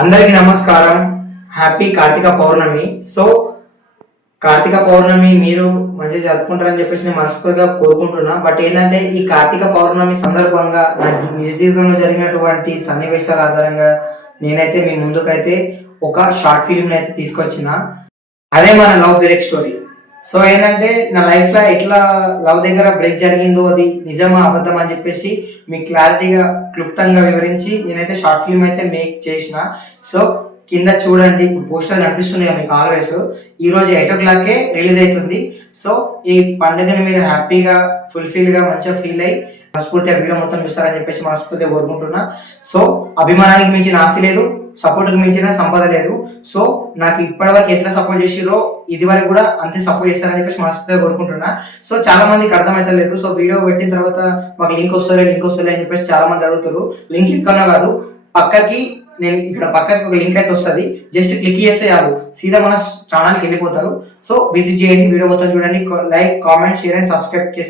అందరికీ నమస్కారం. హ్యాపీ కార్తీక పౌర్ణమి. సో కార్తీక పౌర్ణమి మీరు మంచిగా జరుపుకుంటారని చెప్పేసి నేను మనస్ఫూర్తిగా కోరుకుంటున్నా. బట్ ఏంటంటే ఈ కార్తీక పౌర్ణమి సందర్భంగా నా నిజ జీవితంలో జరిగినటువంటి సన్నివేశాల ఆధారంగా నేనైతే మీ ముందుకైతే ఒక షార్ట్ ఫిల్మ్ అయితే తీసుకొచ్చిన. అదే మన లవ్ బ్రేక్ స్టోరీ. సో ఏంటంటే నా లైఫ్ లో ఎట్లా లవ్ దగ్గర బ్రేక్ జరిగిందో అది నిజమా అబద్ధం అని చెప్పేసి మీకు క్లారిటీగా క్లుప్తంగా వివరించి నేనైతే షార్ట్ ఫిల్మ్ అయితే మేక్ చేసిన. సో కింద చూడండి, ఇప్పుడు పోస్టర్ కనిపిస్తుంది మీకు ఆల్వేస్. ఈ రోజు 8 o'clock రిలీజ్ అవుతుంది. సో ఈ పండుగని మీరు హ్యాపీగా ఫుల్ఫిల్ గా మంచిగా ఫీల్ అయ్యి మనస్ఫూర్తిగా వీడియో మొత్తం చూస్తారని చెప్పేసి మనస్ఫూర్తిగా కోరుకుంటున్నా. సో అభిమానానికి మించిన ఆస్తి లేదు, సపోర్ట్కి మించిన సంపద లేదు. సో నాకు ఇప్పటివరకు ఎట్లా సపోర్ట్ చేసిరో ఇది వరకు కూడా అంతే సపోర్ట్ చేస్తారని చెప్పేసి మనస్ఫూర్తిగా కోరుకుంటున్నా. సో చాలా మందికి అర్థమైతలేదు. సో వీడియో పెట్టిన తర్వాత మాకు లింక్ వస్తుంది అని చెప్పేసి చాలా మంది అడుగుతారు. లింక్ ఎక్కడో కాదు, పక్కకి నేను ఇక్కడ పక్కకి ఒక లింక్ అయితే వస్తుంది. జస్ట్ క్లిక్ చేస్తే చాలు సీదా మన ఛానల్కి వెళ్ళిపోతారు. సో విజిట్ చేయండి, వీడియో మొత్తం చూడండి, like, comment, share and subscribe చేసి